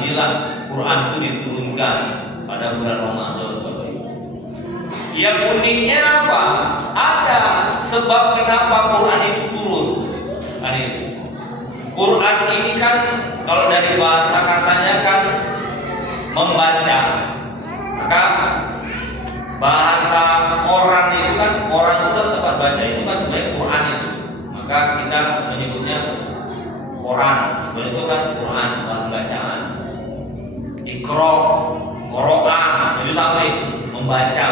inilah Quran itu diturunkan pada bulan Ramadan. Yang uniknya apa? Ada sebab kenapa Quran itu turun. Quran ini kan kalau dari bahasa katanya kan membaca. Maka bahasa orang itu kan orang itu kan tempat baca itu kan sebenarnya Quran itu. Maka kita menyebutnya Quran. Sebenarnya itu kan Quran, bahan bacaan. Iqra, Qur'an, itu sampai membaca.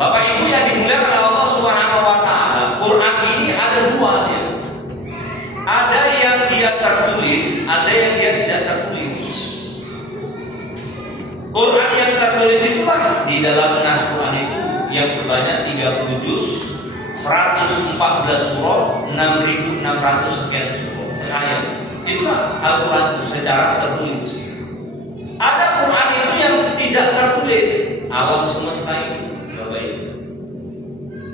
Bapak Ibu yang dimuliakan oleh Allah Subhanahu wa taala, Quran ini ada dua dia. Ada yang dia tertulis, ada yang dia tidak tertulis. Quran yang tertulis itulah di dalam nas Quran itu yang sebanyak 30 juz, 114 surah, 6.600 sekian surah ayat. Itulah Al-Quran itu secara tertulis. Ada Quran itu yang tidak tertulis, alam semesta ini.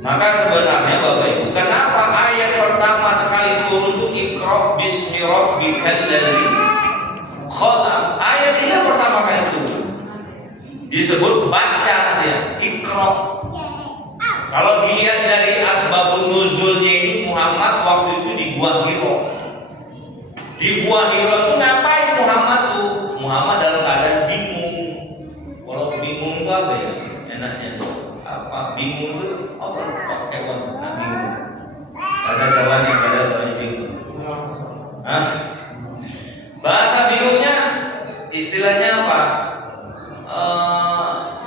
Maka sebenarnya Bapak Ibu, kenapa ayat pertama sekali turun itu Iqra bismi rabbikal ladzi khalaq? Ayat ini pertama kali turun. Disebut baca dia, Iqra. Kalau dilihat dari asbabun nuzulnya ini, Muhammad waktu itu di Gua Hira. Di Gua Hira itu ngapain Muhammad tuh? Muhammad dalam keadaan bingung. Kalau bingung itu apa ya? Enaknya apa? Bingung itu apa? Hewan bingung. Ada jawabannya bingung. Bahasa bingungnya istilahnya apa?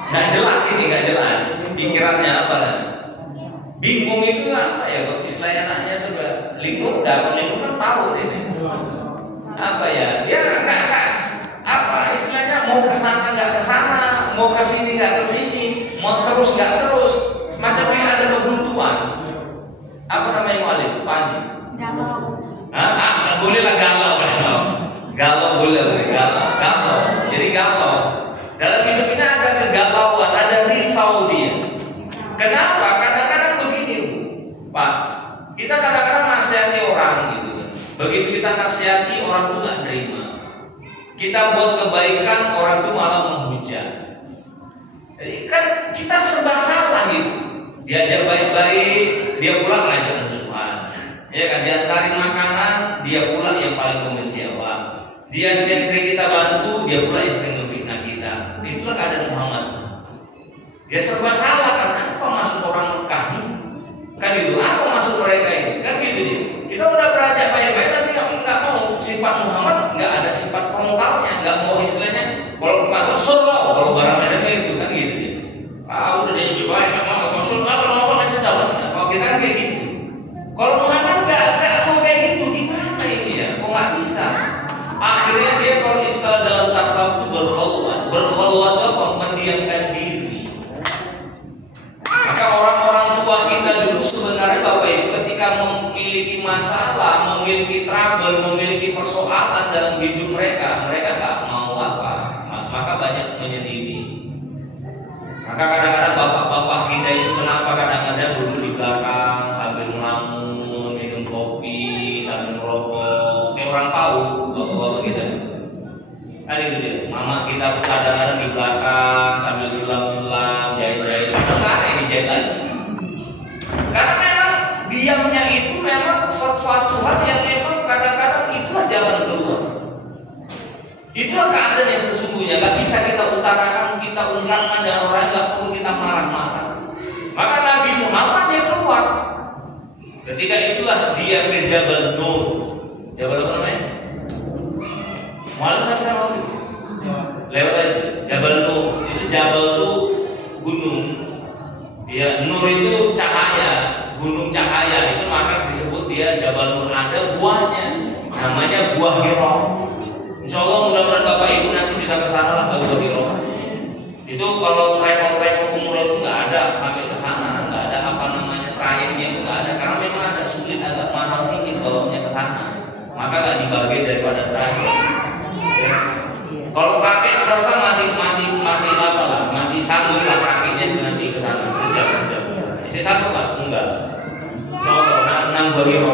Nggak jelas ini, nggak jelas. Pikirannya apa lah? Bingung itu apa ya? Kalau istilahnya anaknya itu linglung, linglung kan tahu ini. Apa ya? Dia nggak apa istilahnya mau kesana nggak kesana, mau kesini nggak kesini, mau terus nggak terus, macam kayak ada kebuntuan. Apa namanya Mu'alim? Pagi. Galau. Boleh lah galau. Galau boleh, galau. Jadi galau. Dalam hidup ini ada kegalauan, ada risau dia. Kenapa? Kadang-kadang begini, Pak. Kita kadang-kadang nasihati orang gitu. Begitu kita nasihati orang tuh nggak terima. Kita buat kebaikan, orang tuh malah menghujat. Jadi kan kita serba salah gitu. Diajar baik-baik, dia pulang ngajak musuhan. Ya kan, diantarin makanan, dia pulang yang paling membenci Allah. Dia yang sering kita bantu, dia pula yang sering memfitnah kita. Itulah keadaan Muhammad. Dia serba salah kan? Apa masuk orang Mekah nih? Kan itu, apa masuk mereka ini? Kan gitu dia. Kita udah beranjak baik-baik, tapi nggak mau sifat Muhammad, nggak ada sifat frontalnya, nggak mau istilahnya. Kalau masuk surga, kalau barang ada itu kan gitu dia. Udah dia lebih baik, nggak mau masuk surga, kalau kasih tahu. Kalau kita kan kayak gitu. Kalau Muhammad nggak mau kayak gitu, gimana ini ya? Kok nggak bisa? Akhirnya dia kalau istilah dalam tasawuf berkhulwat itu apa? Mendiamkan diri. Maka orang-orang tua kita dulu sebenarnya Bapak Ibu ketika memiliki masalah, memiliki trouble, memiliki persoalan dalam hidup mereka nggak mau apa, maka banyak menyendiri. Maka kadang-kadang bapak-bapak kita itu kenapa kadang-kadang dulu di belakang sambil melamun, minum kopi, sambil merokok, kayak orang tahu bapak-bapak kita. Kan itu dia, mama kita kadang-kadang di belakang sambil ulang-ulang, jahit-jahit, nggak ada yang dijahit lagi. Karena memang diamnya itu memang sesuatu hal yang memang kadang-kadang itulah jalan keluar. Itulah keadaan yang sesungguhnya, nggak bisa kita utarakan, kita ungkapkan dengan orang, nggak perlu kita marah-marah. Maka Nabi Muhammad dia keluar. Ketika itulah dia ke Jabal Nur. Jabal apa namanya? Malam sama-sama lewat aja. Jabal Nur. Itu Jabal itu gunung. Ya, Nur itu cahaya, gunung cahaya. Itu maka disebut dia Jabal Nur. Ada buahnya, namanya buah Hira. Insya Allah mudah-mudahan Bapak Ibu nanti bisa ke sana lah ke buah Hira. Itu kalau travel umroh itu nggak ada sampai ke sana, nggak ada apa namanya trayeknya itu nggak ada, karena memang agak sulit, agak mahal sedikit bawanya ke sana. Maka nggak dibagi daripada trayek. Kalau pakai rasa masih apa lah, masih sanggup lah pakainya nanti ke sana sejam. Masih sanggup lah, enggak. Kalau 6 Buah Hira.